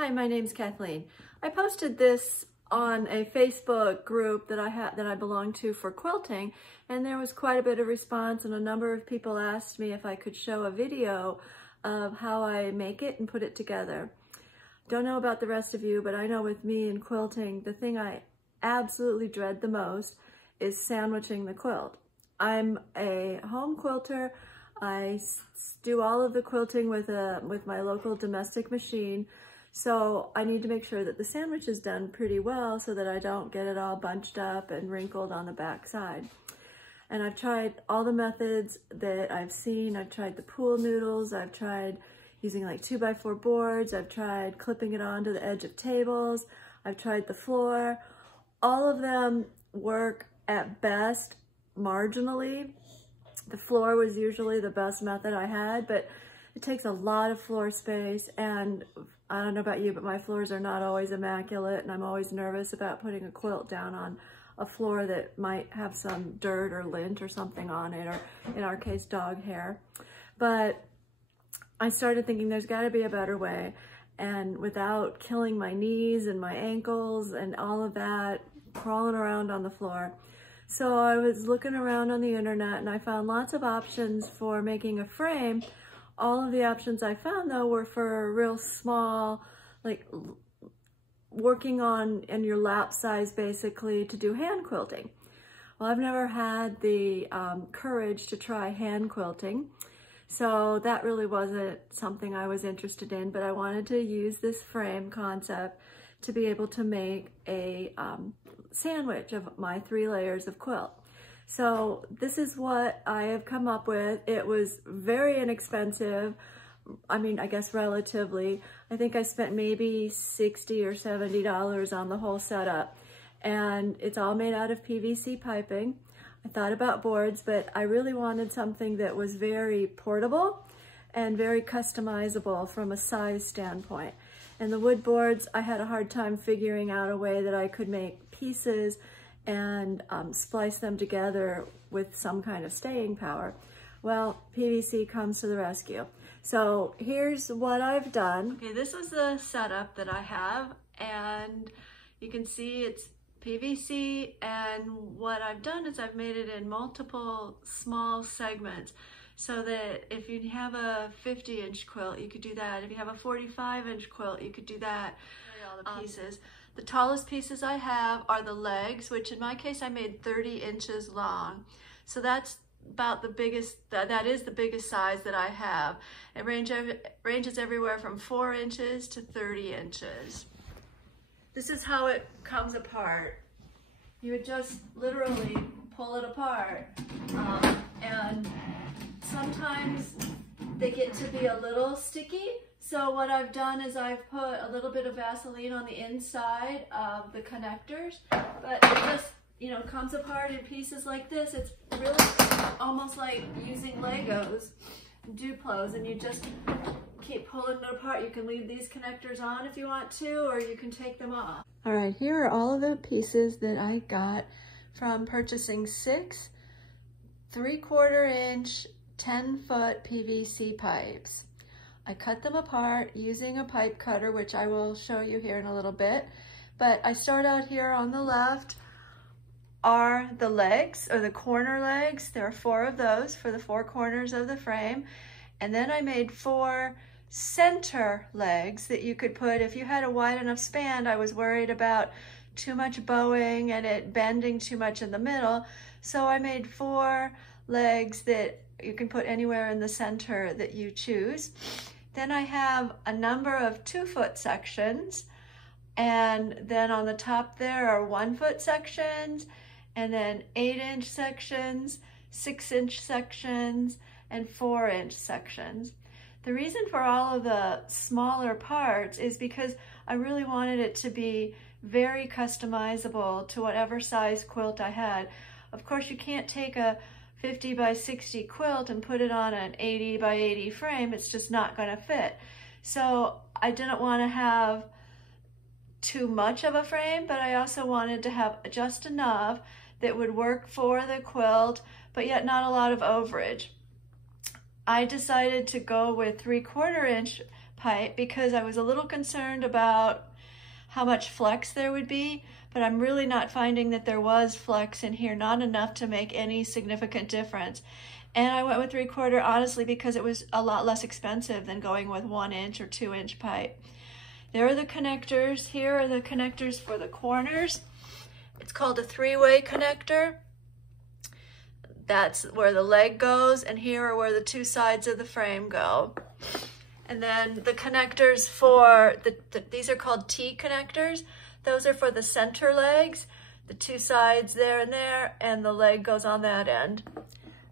Hi, my name's Kathleen. I posted this on a Facebook group that I belong to for quilting, and there was quite a bit of response, and a number of people asked me if I could show a video of how I make it and put it together. Don't know about the rest of you, but I know with me in quilting, the thing I absolutely dread the most is sandwiching the quilt. I'm a home quilter. I do all of the quilting with my local domestic machine. So I need to make sure that the sandwich is done pretty well so that I don't get it all bunched up and wrinkled on the back side. And I've tried all the methods that I've seen. I've tried the pool noodles. I've tried using like 2x4 boards. I've tried clipping it onto the edge of tables. I've tried the floor. All of them work at best marginally. The floor was usually the best method I had, but it takes a lot of floor space, and I don't know about you, but my floors are not always immaculate, and I'm always nervous about putting a quilt down on a floor that might have some dirt or lint or something on it, or in our case, dog hair. But I started thinking there's got to be a better way, and without killing my knees and my ankles and all of that, crawling around on the floor. So I was looking around on the internet, and I found lots of options for making a frame. All of the options I found, though, were for real small, like working on in your lap size, basically, to do hand quilting. Well, I've never had the courage to try hand quilting, so that really wasn't something I was interested in, but I wanted to use this frame concept to be able to make a sandwich of my 3 layers of quilt. So this is what I have come up with. It was very inexpensive. I mean, I guess relatively. I think I spent maybe $60 or $70 on the whole setup. And it's all made out of PVC piping. I thought about boards, but I really wanted something that was very portable and very customizable from a size standpoint. And the wood boards, I had a hard time figuring out a way that I could make pieces and splice them together with some kind of staying power. Well, PVC comes to the rescue. So here's what I've done. Okay, this is the setup that I have, and you can see it's PVC, and what I've done is I've made it in multiple small segments so that if you have a 50-inch quilt, you could do that. If you have a 45-inch quilt, you could do that. All the pieces. The tallest pieces I have are the legs, which in my case I made 30 inches long. So that's about the biggest, that is the biggest size that I have. It ranges everywhere from 4 inches to 30 inches. This is how it comes apart. You would just literally pull it apart. And sometimes they get to be a little sticky. So what I've done is I've put a little bit of Vaseline on the inside of the connectors, but it just, you know, comes apart in pieces like this. It's really almost like using Legos, Duplos, and you just keep pulling it apart. You can leave these connectors on if you want to, or you can take them off. All right, here are all of the pieces that I got from purchasing 6 3/4-inch 10-foot PVC pipes. I cut them apart using a pipe cutter, which I will show you here in a little bit. But I start out here on the left are the legs, or the corner legs. There are 4 of those for the 4 corners of the frame. And then I made 4 center legs that you could put, if you had a wide enough span. I was worried about too much bowing and it bending too much in the middle. So I made 4 legs that you can put anywhere in the center that you choose. Then I have a number of 2-foot sections, and then on the top there are 1-foot sections, and then 8-inch sections, 6-inch sections, and 4-inch sections. The reason for all of the smaller parts is because I really wanted it to be very customizable to whatever size quilt I had. Of course, you can't take a 50 by 60 quilt and put it on an 80 by 80 frame. It's just not going to fit. So I didn't want to have too much of a frame, but I also wanted to have just enough that would work for the quilt, but yet not a lot of overage. I decided to go with 3/4 inch pipe because I was a little concerned about how much flex there would be, but I'm really not finding that there was flex in here, not enough to make any significant difference. And I went with 3/4 honestly because it was a lot less expensive than going with 1-inch or 2-inch pipe. There are the connectors. Here are the connectors for the corners. It's called a 3-way connector. That's where the leg goes, and here are where the 2 sides of the frame go. And then the connectors for, these are called T connectors. Those are for the center legs, the 2 sides there and there, and the leg goes on that end.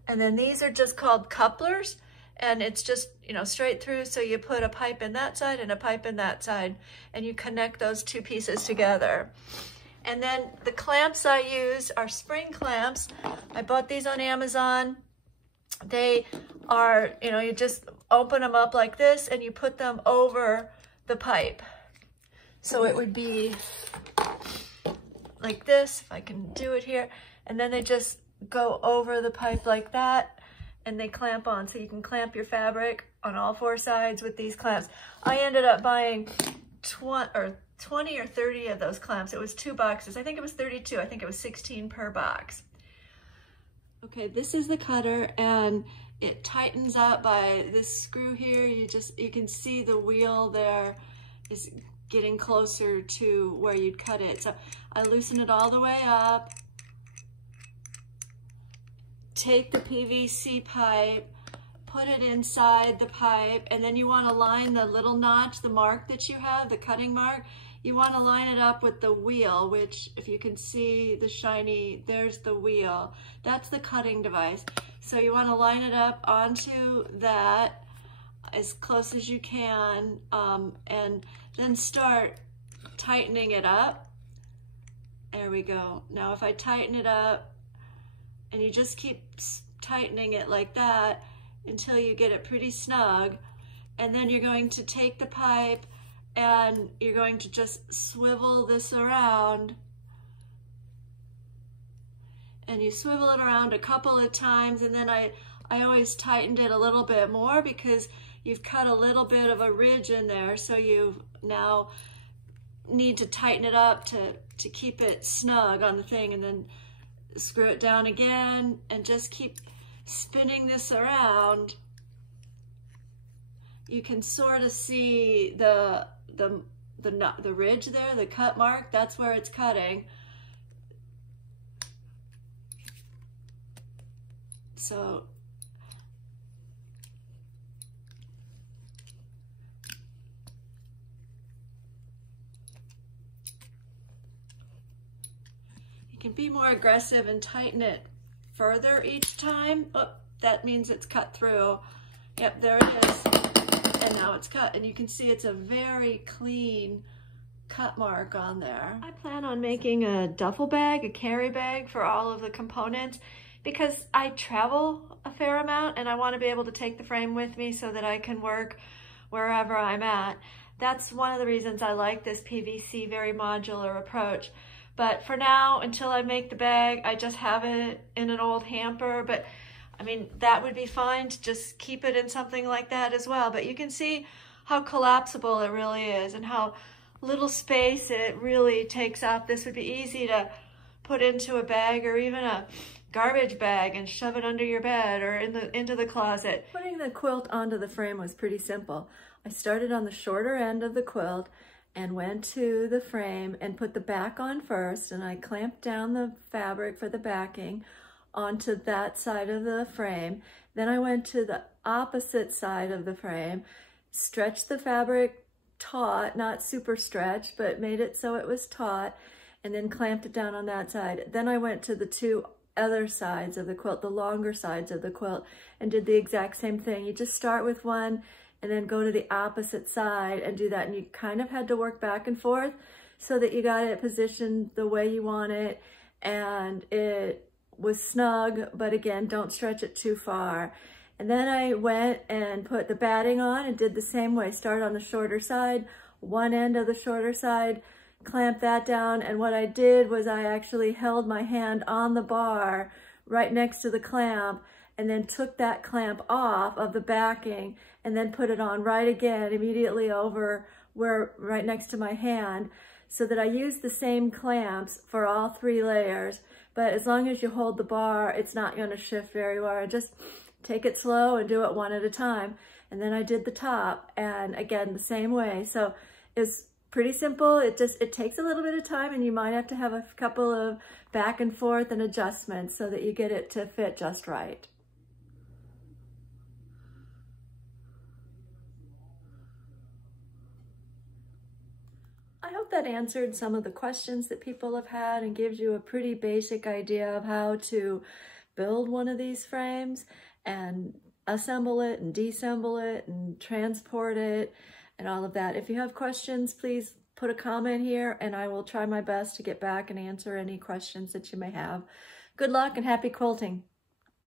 And then these are just called couplers, and it's just, you know, straight through, so you put a pipe in that side and a pipe in that side, and you connect those 2 pieces together. And then the clamps I use are spring clamps. I bought these on Amazon. They are, you know, you just open them up like this and you put them over the pipe. So it would be like this, if I can do it here. And then they just go over the pipe like that and they clamp on. So you can clamp your fabric on all 4 sides with these clamps. I ended up buying 20 or 30 of those clamps. It was 2 boxes. I think it was 32. I think it was 16 per box. Okay, this is the cutter, and it tightens up by this screw here. You can see the wheel there is getting closer to where you'd cut it. So I loosen it all the way up, take the PVC pipe, put it inside the pipe, and then you want to line the little notch, the mark that you have, the cutting mark. You want to line it up with the wheel, which if you can see the shiny, there's the wheel. That's the cutting device. So you want to line it up onto that as close as you can, and then start tightening it up. There we go. Now if I tighten it up, and you just keep tightening it like that until you get it pretty snug, and then you're going to take the pipe and you're going to just swivel this around, and you swivel it around a couple of times, and then I always tightened it a little bit more because you've cut a little bit of a ridge in there, so you now need to tighten it up to keep it snug on the thing, and then screw it down again and just keep spinning this around. You can sort of see the ridge there, the cut mark. That's where it's cutting. So you can be more aggressive and tighten it further each time. Oh, that means it's cut through. Yep, there it is. And now it's cut, and you can see it's a very clean cut mark on there. I plan on making a duffel bag, a carry bag for all of the components, because I travel a fair amount and I want to be able to take the frame with me so that I can work wherever I'm at. That's one of the reasons I like this PVC very modular approach. But for now, until I make the bag, I just have it in an old hamper. But I mean, that would be fine to just keep it in something like that as well. But you can see how collapsible it really is and how little space it really takes up. This would be easy to put into a bag or even a garbage bag and shove it under your bed or into the closet. Putting the quilt onto the frame was pretty simple. I started on the shorter end of the quilt and went to the frame and put the back on first, and I clamped down the fabric for the backing onto that side of the frame. Then I went to the opposite side of the frame, stretched the fabric taut, not super stretched, but made it so it was taut, and then clamped it down on that side. Then I went to the 2 other sides of the quilt, the longer sides of the quilt, and did the exact same thing. You just start with one and then go to the opposite side and do that. And you kind of had to work back and forth so that you got it positioned the way you want it, and it was snug, but again, don't stretch it too far. And then I went and put the batting on and did the same way. Start on the shorter side, one end of the shorter side, clamp that down, and what I did was I actually held my hand on the bar right next to the clamp and then took that clamp off of the backing and then put it on right again immediately over where right next to my hand, so that I use the same clamps for all 3 layers. But as long as you hold the bar, it's not going to shift very well. I just take it slow and do it one at a time. And then I did the top, and again, the same way. So it's pretty simple. It takes a little bit of time, and you might have to have a couple of back and forth and adjustments so that you get it to fit just right. I hope that answered some of the questions that people have had and gives you a pretty basic idea of how to build one of these frames and assemble it and deassemble it and transport it and all of that. If you have questions, please put a comment here and I will try my best to get back and answer any questions that you may have. Good luck and happy quilting.